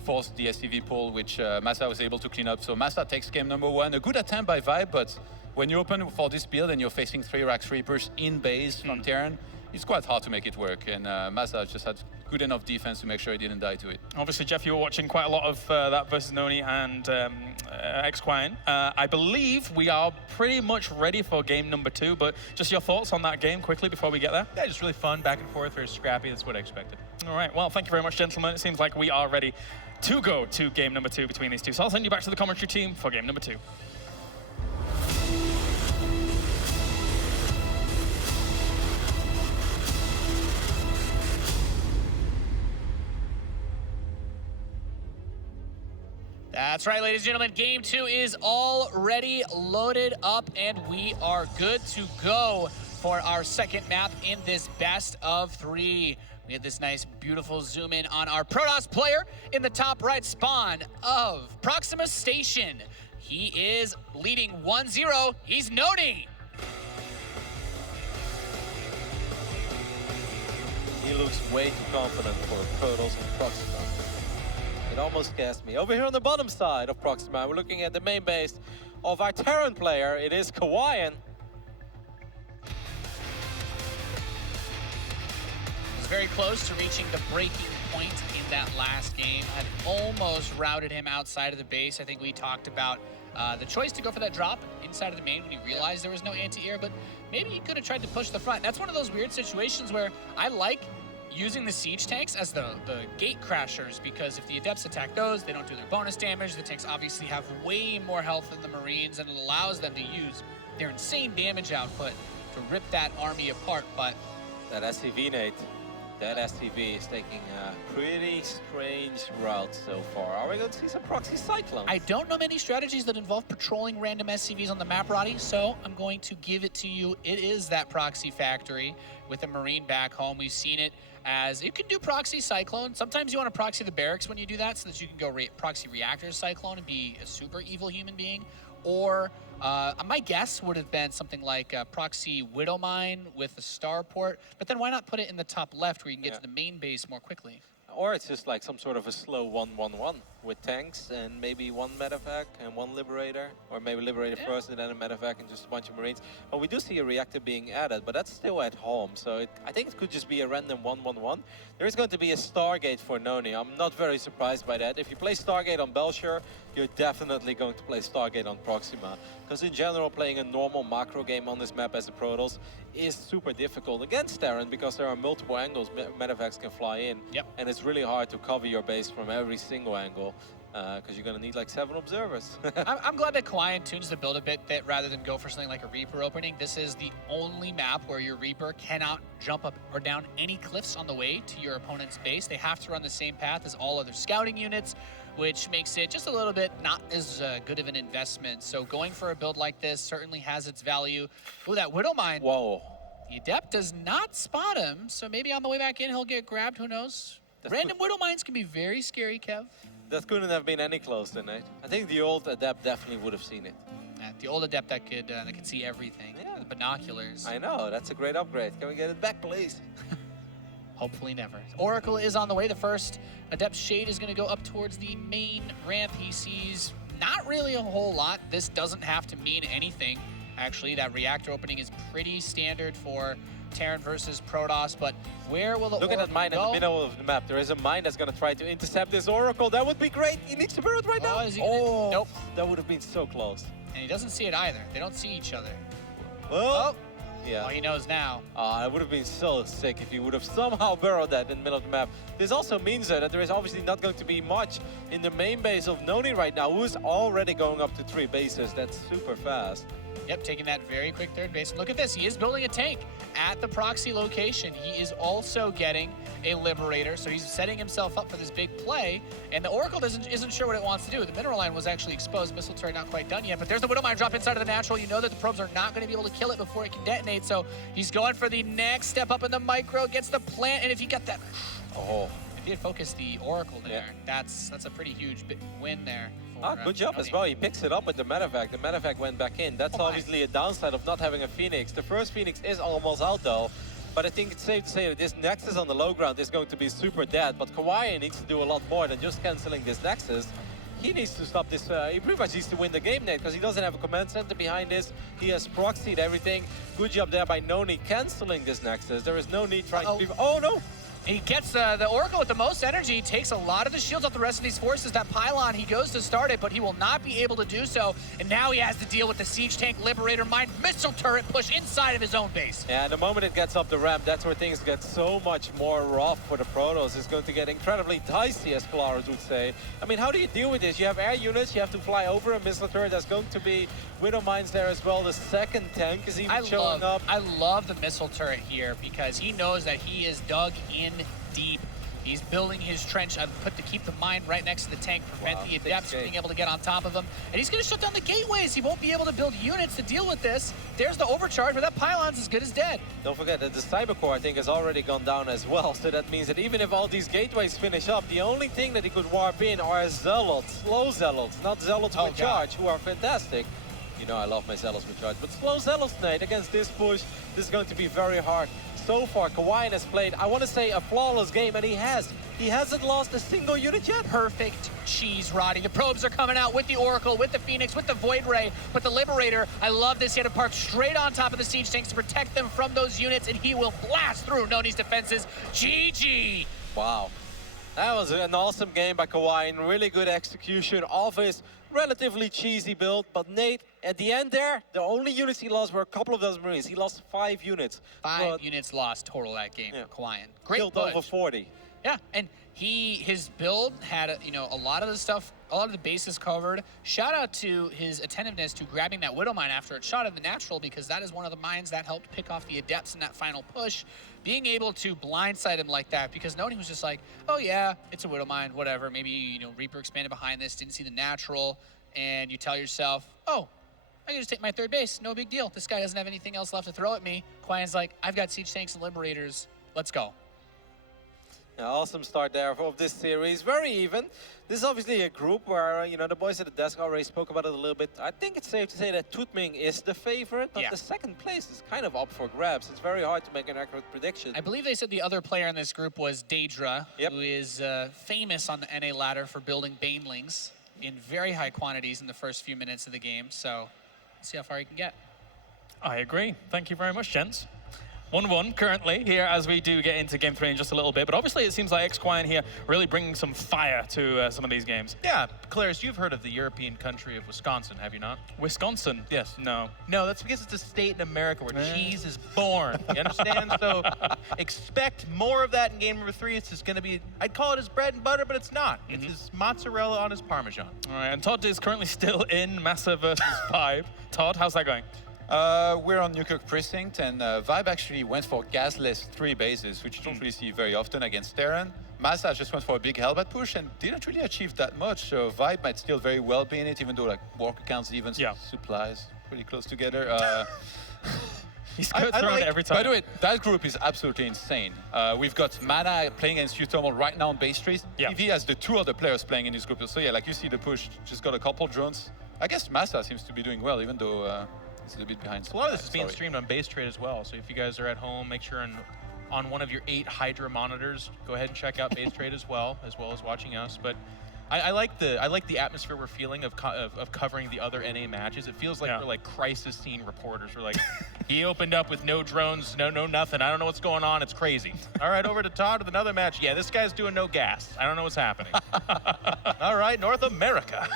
forced the SCV pull, which Maza was able to clean up. So Maza takes game number 1. A good attempt by Vibe, but when you open for this build and you're facing 3 Rax Reapers in base from Terran, it's quite hard to make it work. And Maza just had good enough defense to make sure he didn't die to it. Obviously, Jeff, you were watching quite a lot of that versus Noni and X-Quiet. I believe we are pretty much ready for game number 2, but just your thoughts on that game quickly before we get there? Yeah, just really fun, back and forth, very scrappy. That's what I expected. All right, well, thank you very much, gentlemen. It seems like we are ready to go to game number 2 between these two. So I'll send you back to the commentary team for game number 2. That's right, ladies and gentlemen. Game 2 is already loaded up, and we are good to go for our second map in this best of 3. We had this nice, beautiful zoom in on our Protoss player in the top right spawn of Proxima Station. He is leading 1-0. He's Noni. He looks way too confident for Protoss and Proxima. It almost scares me. Over here on the bottom side of Proxima, we're looking at the main base of our Terran player. It is Hawaiian. Was very close to reaching the breaking point in that last game. Had almost routed him outside of the base. I think we talked about the choice to go for that drop inside of the main when he realized there was no anti-air, but maybe he could have tried to push the front. That's one of those weird situations where I like using the siege tanks as the gate crashers, because if the adepts attack those, they don't do their bonus damage. The tanks obviously have way more health than the Marines, and it allows them to use their insane damage output to rip that army apart. But that SCV, Nate, that SCV is taking a pretty strange route so far. Are we going to see some proxy cyclones? I don't know many strategies that involve patrolling random SCVs on the map, Roddy, so I'm going to give it to you. It is that proxy factory with a Marine back home. We've seen it as you can do proxy cyclone. Sometimes you want to proxy the barracks when you do that so that you can go proxy reactor cyclone and be a super evil human being. Or my guess would have been something like proxy Widow Mine with a starport, but then why not put it in the top left where you can get to the main base more quickly? Or it's just like some sort of a slow 1-1-1 with tanks and maybe one medevac and one liberator, or maybe liberator first and then a medevac and just a bunch of marines. But we do see a reactor being added, but that's still at home, so I think it could just be a random 1-1-1. There is going to be a Stargate for Noni. I'm not very surprised by that. If you play Stargate on Belshire, you're definitely going to play Stargate on Proxima, because in general playing a normal macro game on this map as a Protoss is super difficult against Terran, because there are multiple angles medevacs can fly in, and it's really hard to cover your base from every single angle, because you're going to need like 7 observers. I'm glad that Kawhi tunes the build a bit that rather than go for something like a Reaper opening, this is the only map where your Reaper cannot jump up or down any cliffs on the way to your opponent's base. They have to run the same path as all other scouting units, which makes it just a little bit not as good of an investment. So going for a build like this certainly has its value. Ooh, that Widowmine. Whoa. The Adept does not spot him, so maybe on the way back in he'll get grabbed, who knows? Random Widowmines can be very scary, Kev. That couldn't have been any closer, Nate. I think the old Adept definitely would have seen it. Yeah, the old Adept that could see everything. Yeah. The binoculars. I know, that's a great upgrade. Can we get it back, please? Hopefully never. Oracle is on the way. The first Adept Shade is going to go up towards the main ramp. He sees not really a whole lot. This doesn't have to mean anything. Actually, that reactor opening is pretty standard for Terran versus Protoss, but where will the Look at that mine in the middle of the map. There is a mine that's going to try to intercept this Oracle. That would be great. He needs to burn it right now. Oh, nope. That would have been so close. And he doesn't see it either. They don't see each other. Oh. Yeah. Well, he knows now. It would have been so sick if he would have somehow burrowed that in the middle of the map. This also means that there is obviously not going to be much in the main base of Noni right now, who's already going up to 3 bases. That's super fast. Yep, taking that very quick third base. Look at this, he is building a tank at the proxy location. He is also getting a Liberator, so he's setting himself up for this big play, and the Oracle isn't sure what it wants to do. The mineral line was actually exposed, missile turret not quite done yet, but there's the Widowmine drop inside of the natural. You know that the probes are not going to be able to kill it before it can detonate, so he's going for the next step up in the micro, gets the plant, and if he got that... Oh. If he had focused the Oracle there, that's a pretty huge win there. Good job as well. He picks it up with the medevac. The medevac went back in. That's obviously a downside of not having a Phoenix. The first Phoenix is almost out though, but I think it's safe to say that this Nexus on the low ground is going to be super dead. But Kawaii needs to do a lot more than just canceling this Nexus. He needs to stop this. He pretty much needs to win the game, Nate, because he doesn't have a command center behind this. He has proxied everything. Good job there by Noni canceling this Nexus. There is no need trying to... Oh no! He gets the Oracle with the most energy, takes a lot of the shields off the rest of these forces. That pylon, he goes to start it, but he will not be able to do so. And now he has to deal with the Siege Tank, Liberator, Mine, Missile Turret push inside of his own base. Yeah, the moment it gets up the ramp, that's where things get so much more rough for the Protoss. It's going to get incredibly dicey, as Kalaris would say. I mean, how do you deal with this? You have air units, you have to fly over a Missile Turret. There's going to be Widow Mines there as well. The second tank is even showing up. I love the Missile Turret here because he knows that he is dug in deep. He's building his trench to keep the mine right next to the tank, prevent the Adepts from being able to get on top of him. And he's going to shut down the gateways. He won't be able to build units to deal with this. There's the overcharge, but that pylon's as good as dead. Don't forget that the Cyber Core, I think, has already gone down as well. So that means that even if all these gateways finish up, the only thing that he could warp in are Zealots, slow Zealots, not Zealots with charge, who are fantastic. You know I love my Zealots with charge, but slow Zealots, Nate, against this push, this is going to be very hard. So far, Kawhi has played, I want to say, a flawless game, and he has. He hasn't lost a single unit yet. Perfect cheese, Roddy. The probes are coming out with the Oracle, with the Phoenix, with the Void Ray, but the Liberator, I love this. He had to park straight on top of the Siege Tanks to protect them from those units, and he will blast through Noni's defenses. GG! Wow. That was an awesome game by Kawhi, and really good execution of his relatively cheesy build. But Nate, at the end there, the only units he lost were a couple of those Marines. He lost 5 units. 5 units lost total that game for Kawhi. Great killed push. over 40. Yeah, and his build had a lot of the stuff, a lot of the bases covered. Shout out to his attentiveness to grabbing that Widow Mine after it shot at the natural, because that is one of the mines that helped pick off the Adepts in that final push. Being able to blindside him like that, because Noni was just like, oh yeah, it's a Widow Mine, whatever. Maybe, Reaper expanded behind this, didn't see the natural, and you tell yourself, oh, I can just take my third base, no big deal. This guy doesn't have anything else left to throw at me. Quien's like, I've got Siege Tanks and Liberators, let's go. Yeah, awesome start there of this series. Very even. This is obviously a group where, the boys at the desk already spoke about it a little bit. I think it's safe to say that Tutming is the favorite, but the second place is kind of up for grabs. It's very hard to make an accurate prediction. I believe they said the other player in this group was Daedra, who is famous on the NA ladder for building Banelings in very high quantities in the first few minutes of the game. So, let's see how far he can get. I agree. Thank you very much, gents. 1-1 currently here as we do get into game 3 in just a little bit, but obviously it seems like XQuine here really bringing some fire to some of these games. Yeah, Claris, you've heard of the European country of Wisconsin, have you not? Wisconsin? Yes. No. No, that's because it's a state in America where cheese is born. You understand? So expect more of that in game number 3. It's just going to be, I'd call it his bread and butter, but it's not. It's his mozzarella on his Parmesan. All right, and Todd is currently still in Massa versus Vibe. Todd, how's that going? We're on Newkirk Precinct, and Vibe actually went for gasless 3 bases, which you don't really see very often against Terran. Massa just went for a big Hellbat push and didn't really achieve that much, so Vibe might still very well be in it, even though worker counts, even supplies, pretty close together. He skirts around every time. By the way, that group is absolutely insane. We've got Mana playing against Uthermal right now on base trees. TV has the 2 other players playing in his group, so yeah, like you see the push, just got a couple drones. I guess Massa seems to be doing well, even though it's a bit behind. A lot of this is being streamed on Base Trade as well. So if you guys are at home, make sure on one of your 8 Hydra monitors, go ahead and check out Base Trade as well as watching us. But I like the atmosphere we're feeling of covering the other NA matches. It feels like we're like crisis scene reporters. We're like, he opened up with no drones, no nothing. I don't know what's going on. It's crazy. All right, over to Todd with another match. Yeah, this guy's doing no gas. I don't know what's happening. All right, North America.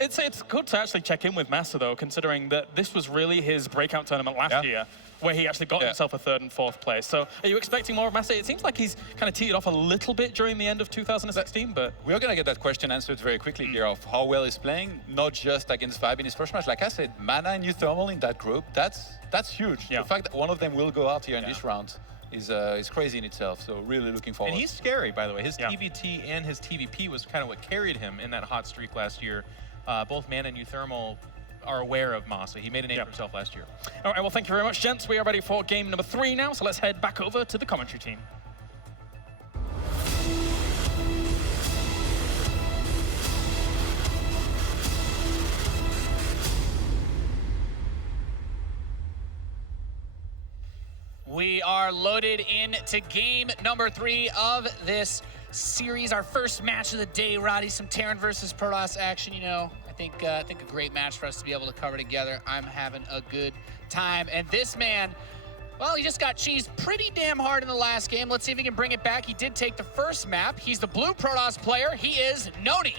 It's good to actually check in with Massa, though, considering that this was really his breakout tournament last year, where he actually got himself a 3rd and 4th place. So are you expecting more of Massa? It seems like he's kind of teed off a little bit during the end of 2016, but... We're going to get that question answered very quickly here of how well he's playing, not just against Vibe in his first match. Like I said, Mana and Uthermal in that group, that's huge. The fact that one of them will go out here in this round is crazy in itself, so really looking forward. And he's scary, by the way. His TVT and his TVP was kind of what carried him in that hot streak last year. Both Mana and Uthermal are aware of Massa. He made a name for himself last year. All right, well, thank you very much, gents. We are ready for game number 3 now, so let's head back over to the commentary team. We are loaded into game number 3 of this series. Our first match of the day, Roddy. Some Terran versus Protoss action. I think a great match for us to be able to cover together. I'm having a good time. And this man, well, he just got cheesed pretty damn hard in the last game. Let's see if he can bring it back. He did take the first map. He's the blue Protoss player. He is Noni.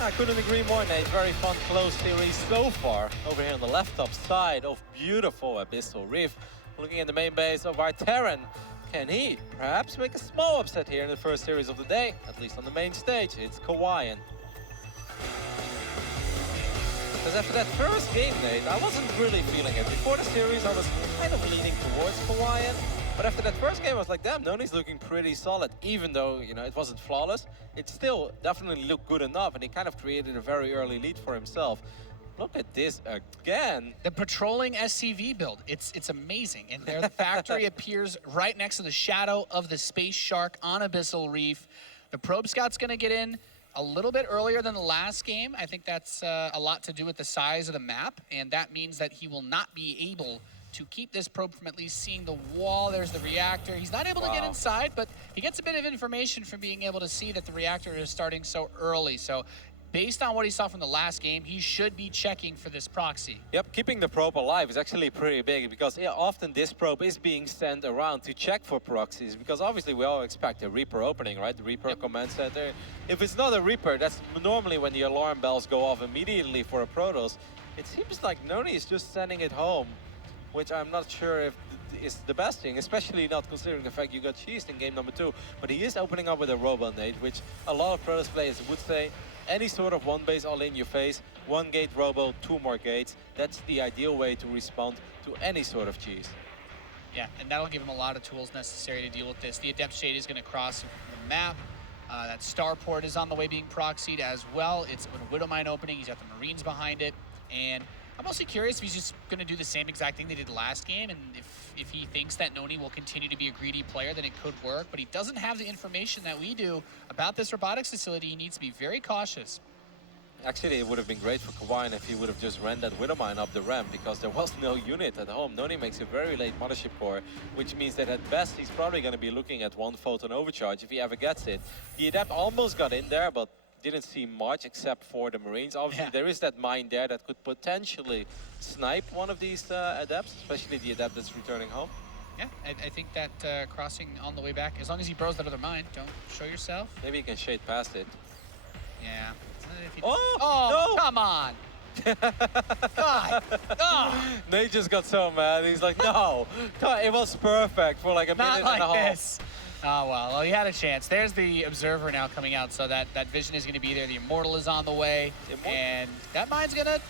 I couldn't agree more, Nate. Very fun, close series so far. Over here on the left top side of beautiful Abyssal Reef. Looking at the main base of our Terran. Can he perhaps make a small upset here in the first series of the day? At least on the main stage, it's Kawaiian. Because after that first game, Nate, I wasn't really feeling it. Before the series, I was kind of leaning towards Kawaiian. But after that first game, I was like, damn, Noni's looking pretty solid. Even though, it wasn't flawless, it still definitely looked good enough. And he kind of created a very early lead for himself. Look at this again. The patrolling SCV build, it's amazing. And there the factory appears right next to the shadow of the Space Shark on Abyssal Reef. The Probe Scout's gonna get in a little bit earlier than the last game. I think that's a lot to do with the size of the map. And that means that he will not be able to keep this probe from at least seeing the wall. There's the reactor. He's not able to get inside, but he gets a bit of information from being able to see that the reactor is starting so early. So based on what he saw from the last game, he should be checking for this proxy. Yep, keeping the probe alive is actually pretty big because often this probe is being sent around to check for proxies because obviously we all expect a Reaper opening, right? The Reaper command center. If it's not a Reaper, that's normally when the alarm bells go off immediately for a Protoss. It seems like Noni is just sending it home, which I'm not sure if is the best thing, especially not considering the fact you got cheesed in game number 2. But he is opening up with a Robo Nade, which a lot of Protoss players would say any sort of one base all in your face, 1 gate Robo, 2 more gates. That's the ideal way to respond to any sort of cheese. Yeah, and that'll give him a lot of tools necessary to deal with this. The Adept Shade is going to cross the map. That Starport is on the way being proxied as well. It's a Widow Mine opening. He's got the Marines behind it. And I'm mostly curious if he's just going to do the same exact thing they did last game, and if if he thinks that Noni will continue to be a greedy player, then it could work. But he doesn't have the information that we do about this robotics facility. He needs to be very cautious. Actually, it would have been great for Kawhi if he would have just ran that Widowmine up the ramp, because there was no unit at home. Noni makes a very late Mothership Core, which means that at best he's probably going to be looking at 1 photon overcharge if he ever gets it. The Adept almost got in there, but didn't see much except for the Marines. Obviously, there is that mine there that could potentially snipe one of these Adepts, especially the Adept that's returning home. Yeah, I think that crossing on the way back, as long as he bros that other mine, don't show yourself. Maybe he can shade past it. Yeah. If he Oh, no! Come on! God! Oh. Nate just got so mad. He's like, no! God, it was perfect for like a minute Not and a like half. this. Oh, well, he had a chance. There's the Observer now coming out, so that vision is going to be there. The Immortal is on the way, and that mine's going to...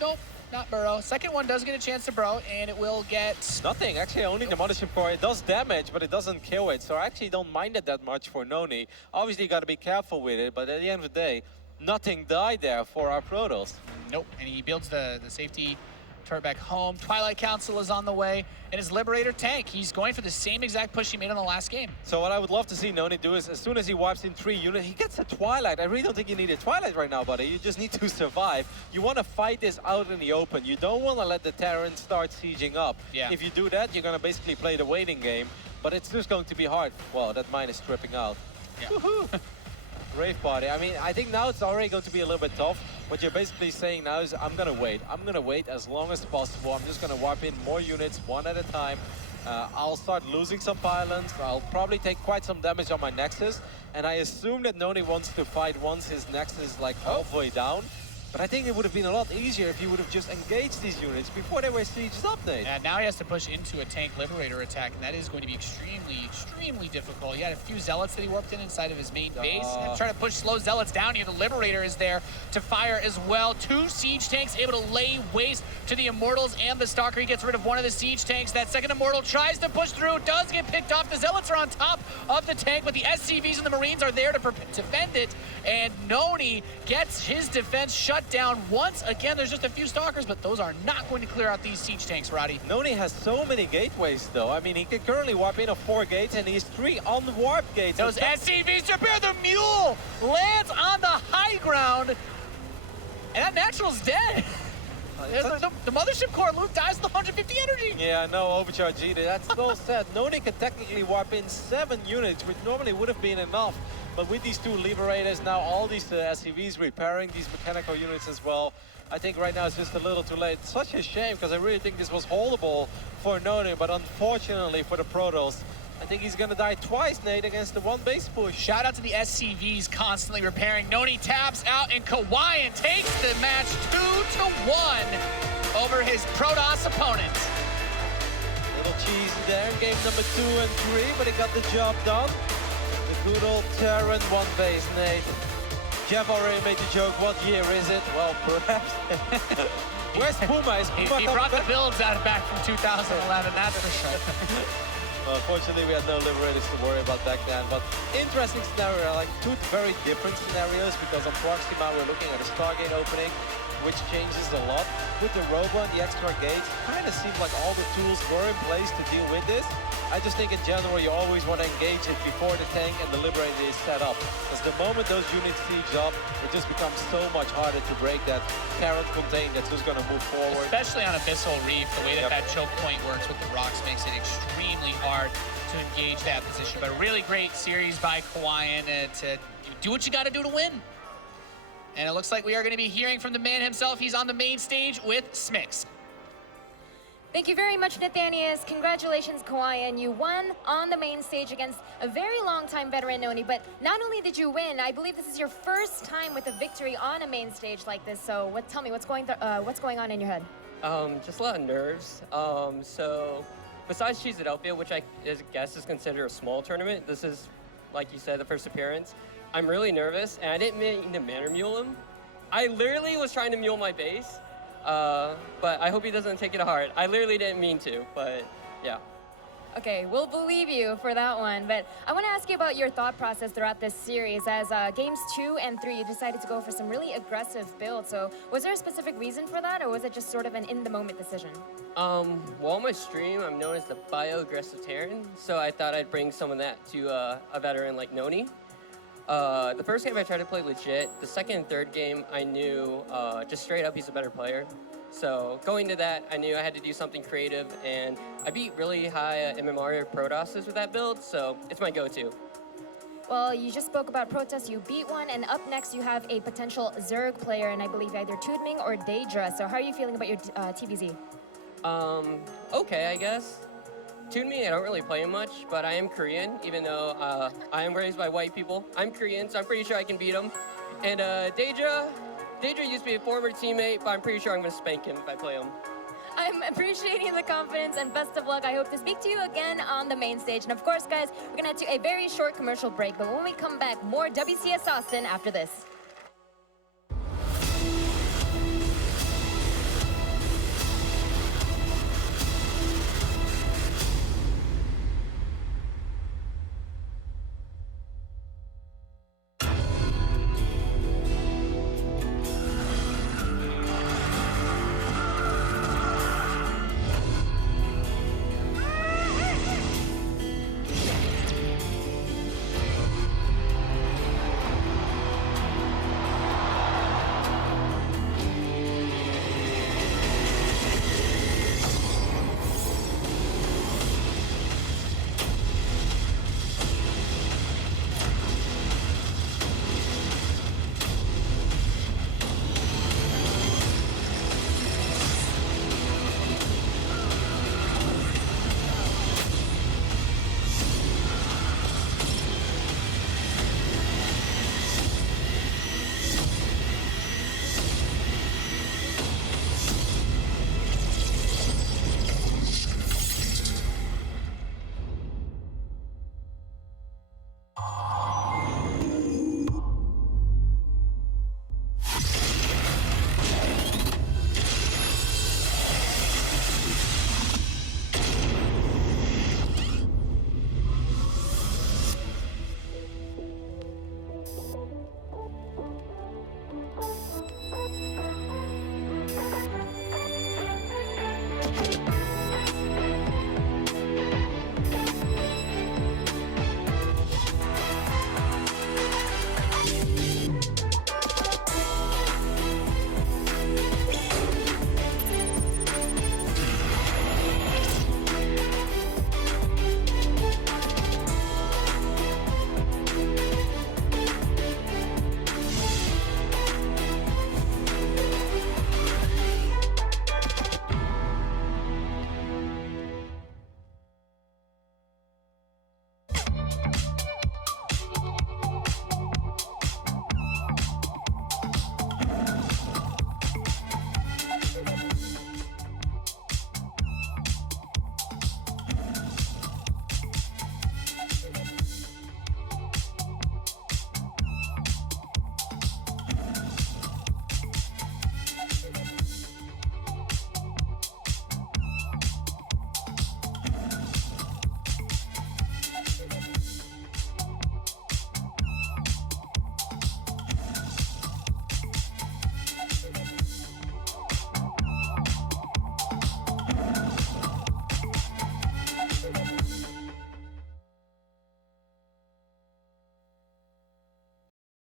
Nope, not burrow. Second one does get a chance to burrow, and it will get... Nothing, actually only the Mothership Core. It does damage, but it doesn't kill it, so I actually don't mind it that much for Noni. Obviously, you got to be careful with it, but at the end of the day, nothing died there for our Protoss. Nope, and he builds the safety turret back home. Twilight Council is on the way, and his Liberator tank. He's going for the same exact push he made in the last game. So what I would love to see Noni do is, as soon as he wipes in 3 units, he gets a Twilight. I really don't think you need a Twilight right now, buddy. You just need to survive. You want to fight this out in the open. You don't want to let the Terran start sieging up. Yeah. If you do that, you're going to basically play the waiting game, but it's just going to be hard. Well, that mine is stripping out. Yeah. Woohoo! Rave Party. I mean, I think now it's already going to be a little bit tough. What you're basically saying now is, I'm going to wait. I'm going to wait as long as possible. I'm just going to wipe in more units one at a time. I'll start losing some pylons. I'll probably take quite some damage on my Nexus. And I assume that Noni wants to fight once his Nexus is like halfway down. But I think it would have been a lot easier if he would have just engaged these units before they were sieged up, Nate. And now he has to push into a tank Liberator attack, and that is going to be extremely, extremely difficult. He had a few Zealots that he warped in inside of his main base. And trying to push slow Zealots down here. The Liberator is there to fire as well. 2 siege tanks able to lay waste to the Immortals and the Stalker. He gets rid of one of the siege tanks. That second Immortal tries to push through, does get picked off. The Zealots are on top of the tank, but the SCVs and the Marines are there to defend it. And Noni gets his defense shut down once again. There's just a few Stalkers, but those are not going to clear out these siege tanks, Roddy. Noni has so many gateways, though. I mean, he can currently warp in 4 gates, and he's 3 on the warp gates. Those SCVs prepare. The Mule lands on the high ground, and that Natural's dead. The Mothership Core loot dies with 150 energy. Yeah, no overcharge either. That's so sad. Noni can technically warp in 7 units, which normally would have been enough. But with these 2 Liberators, now all these SCVs repairing these mechanical units as well, I think right now it's just a little too late. Such a shame, because I really think this was holdable for Noni, but unfortunately for the Protoss, I think he's gonna die twice, Nate, against the 1 base push. Shout out to the SCVs constantly repairing. Noni taps out, and Kawhi takes the match 2-1 over his Protoss opponent. Little cheesy there in game number 2 and 3, but he got the job done. The good old Terran 1 base, Nate. Jeff already made the joke, what year is it? Well, perhaps. Where's Puma? Is Puma He brought the builds out back from 2011, that's for sure. Well, unfortunately, we had no Liberators to worry about back then, but interesting scenario, like 2 very different scenarios, because on Proxima we're looking at a Stargate opening, which changes a lot. With the Robo and the extra gates, kind of seems like all the tools were in place to deal with this. I just think in general you always want to engage it before the tank and the Liberator is set up, because the moment those units siege up, it just becomes so much harder to break that Terran contain that's just going to move forward. Especially on Abyssal Reef, the way that that choke point works with the rocks makes it extremely hard to engage that position. But a really great series by Kawhi to do what you got to do to win. And it looks like we are going to be hearing from the man himself. He's on the main stage with Smix. Thank you very much, Nathanius. Congratulations, Kawhi. You won on the main stage against a very long-time veteran Noni. But not only did you win, I believe this is your first time with a victory on a main stage like this. So tell me, what's going on in your head? Just a lot of nerves. So besides Cheese It Outfield, which I guess is considered a small tournament, this is, like you said, the first appearance. I'm really nervous, and I didn't mean to Manor Mule him. I literally was trying to mule my base. But I hope he doesn't take it to heart. I literally didn't mean to, but yeah. Okay, we'll believe you for that one. But I want to ask you about your thought process throughout this series. As games 2 and 3, you decided to go for some really aggressive builds. So was there a specific reason for that, or was it just sort of an in-the-moment decision? Well, on my stream, I'm known as the bio-aggressive Terran, so I thought I'd bring some of that to a veteran like Noni. The first game I tried to play legit. The second and third game, I knew just straight up he's a better player. So going to that, I knew I had to do something creative, and I beat really high MMR Protosses with that build, so it's my go-to. Well, you just spoke about Protoss, you beat one, and up next you have a potential Zerg player, and I believe either Tudming or Daedra. So how are you feeling about your TVZ? Okay, I guess. Tudming, I don't really play him much, but I am Korean, even though I am raised by white people. I'm Korean, so I'm pretty sure I can beat him. And Daedra used to be a former teammate, but I'm pretty sure I'm going to spank him if I play him. I'm appreciating the confidence, and best of luck. I hope to speak to you again on the main stage. And of course, guys, we're going to head to a very short commercial break, but when we come back, more WCS Austin after this.